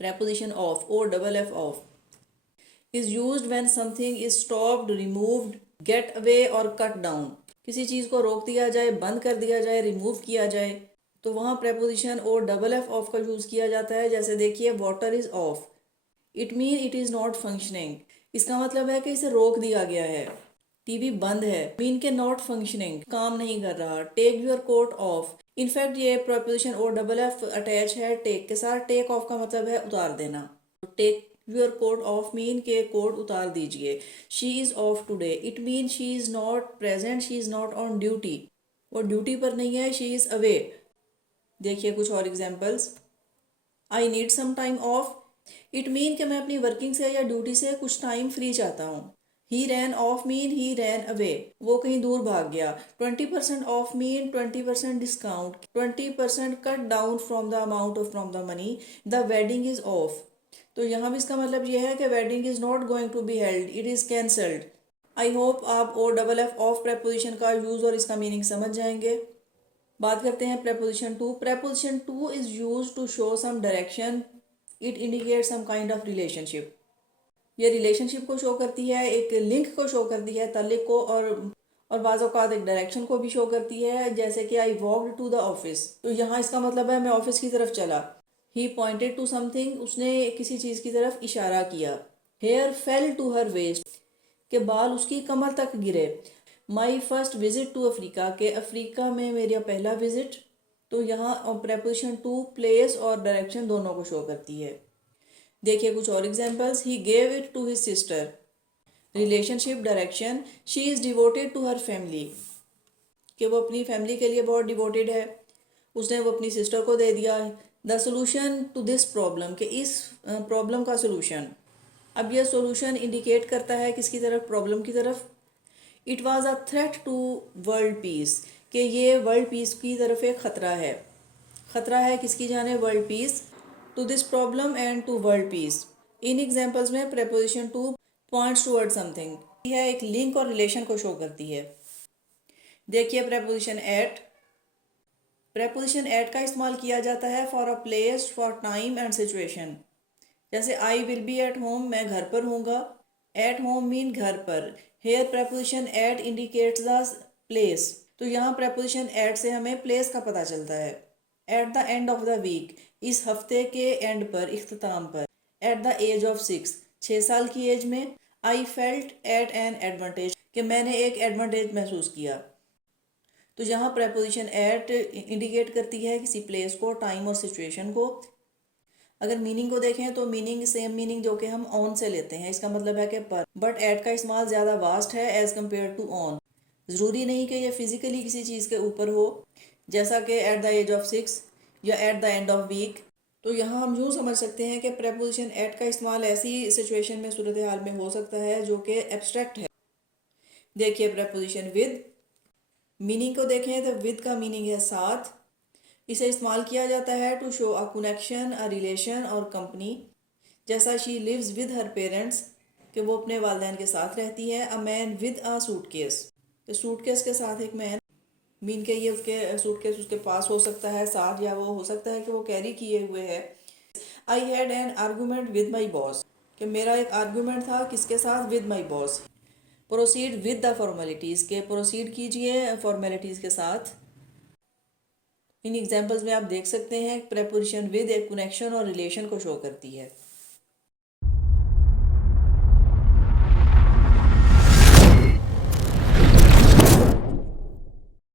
Preposition of or double F of is used when something is stopped, removed, get away or cut down. किसी चीज को रोक दिया जाए, बंद कर दिया जाए, रिमूव किया जाए, तो वहां preposition और double F of का यूज किया जाता है। जैसे देखिए water is off, it mean it is not functioning, इसका मतलब है कि इसे रोक दिया गया है। टीवी बंद है, मीन के नॉट फंक्शनिंग, काम नहीं कर रहा। Take your coat off, in fact ये प्रपोजिशन और डबल एफ अटैच है टेक के साथ। टेक ऑफ का मतलब है उतार देना। Take your coat off mean के कोट उतार दीजिए। She is off today, it mean she is not present, she is not on duty, वो ड्यूटी पर नहीं है, शी इज अवे। देखिए कुछ और examples. I need some time off, it mean कि मैं अपनी वर्किंग से या ड्यूटी से कुछ टाइम फ्री चाहता हूँ। He ran off mean he ran away, वो कहीं दूर भाग गया। 20% off mean 20% discount, 20% cut down from the amount of from the money. The wedding is off, तो यहाँ भी इसका मतलब ये है कि wedding is not going to be held, it is cancelled. I hope आप O double F of preposition का यूज और इसका मीनिंग समझ जाएंगे। बात करते हैं preposition to. Preposition to is use to show some direction, it indicate some kind of relationship. ये रिलेशनशिप को शो करती है, एक लिंक को शो करती है, ताल्लुक को, और बाज़ औक़ात एक डायरेक्शन को भी शो करती है। जैसे कि I walked to the office, तो यहाँ इसका मतलब है मैं ऑफिस की तरफ चला। ही पॉइंटेड टू समथिंग, उसने किसी चीज़ की तरफ इशारा किया। Hair fell to her waist, के बाल उसकी कमर तक गिरे। My first visit to Africa, के अफ्रीका में मेरा पहला विजिट। तो यहाँ प्रेपोजिशन टू प्लेस और डायरेक्शन दोनों को शो करती है। देखिए कुछ और examples. He gave it to his sister, relationship direction, she is devoted to her family, कि वो अपनी फैमिली के लिए बहुत डिवोटेड है, उसने वो अपनी सिस्टर को दे दिया। The solution to this problem, कि इस प्रॉब्लम का सोल्यूशन। अब यह सोल्यूशन इंडिकेट करता है किसकी तरफ, प्रॉब्लम की तरफ। It was a threat to world peace, कि ये वर्ल्ड पीस की तरफ एक ख़तरा है। ख़तरा है किसकी जाने, world peace. To this problem and to world peace. इन एग्जाम्पल्स में preposition to points toward something, यह एक लिंक और रिलेशन को शो करती है। देखिए प्रेपोजिशन एट। प्रेपोजिशन एट का इस्तेमाल किया जाता है for a place, for time and situation. जैसे I will be at home, मैं घर पर हूँगा। एट होम मीन घर पर। Here preposition at indicates the place, तो यहाँ प्रेपोजिशन एट से हमें प्लेस का पता चलता है। At the end of the week, इस हफ्ते के एंड पर, इख्तिताम पर। एट द एज ऑफ 6, 6 साल की एज में। I felt at an advantage, कि मैंने एक एडवांटेज महसूस किया। तो यहाँ प्रेपोजिशन एट इंडिकेट करती है किसी प्लेस को, टाइम और सिचुएशन को। अगर मीनिंग को देखें तो मीनिंग सेम मीनिंग जो कि हम ऑन से लेते हैं, इसका मतलब है कि पर। बट एट का इस्तेमाल ज़्यादा वास्ट है एज़ कम्पेयर टू ऑन। ज़रूरी नहीं कि ये फिजिकली किसी चीज़ के ऊपर हो, जैसा कि एट द एज ऑफ 6 या at the end of week. तो यहाँ हम यूँ समझ सकते हैं कि प्रेपोजिशन एट का इस्तेमाल ऐसी सिचुएशन में, सूरत हाल में हो सकता है जो कि एब्स्ट्रैक्ट है। देखिए प्रेपोजिशन विद। मीनिंग को देखें तो विद का मीनिंग है साथ। इसे इस्तेमाल किया जाता है to show a connection, a relation और कंपनी। जैसा she lives with her parents, कि वो अपने वालिदैन के साथ रहती है। A man with a suitcase, तो सूटकेस के साथ एक मैन, मीन के ये उसके सूटकेस उसके पास हो सकता है साथ, या वो हो सकता है कि वो कैरी किए हुए है। I had an argument with my boss, कि मेरा एक आर्गूमेंट था किसके साथ, with my boss. Proceed with the formalities, के प्रोसीड कीजिए फॉर्मेलिटीज़ के साथ। इन एग्जाम्पल्स में आप देख सकते हैं प्रेपोजिशन विद एक कनेक्शन और रिलेशन को शो करती है।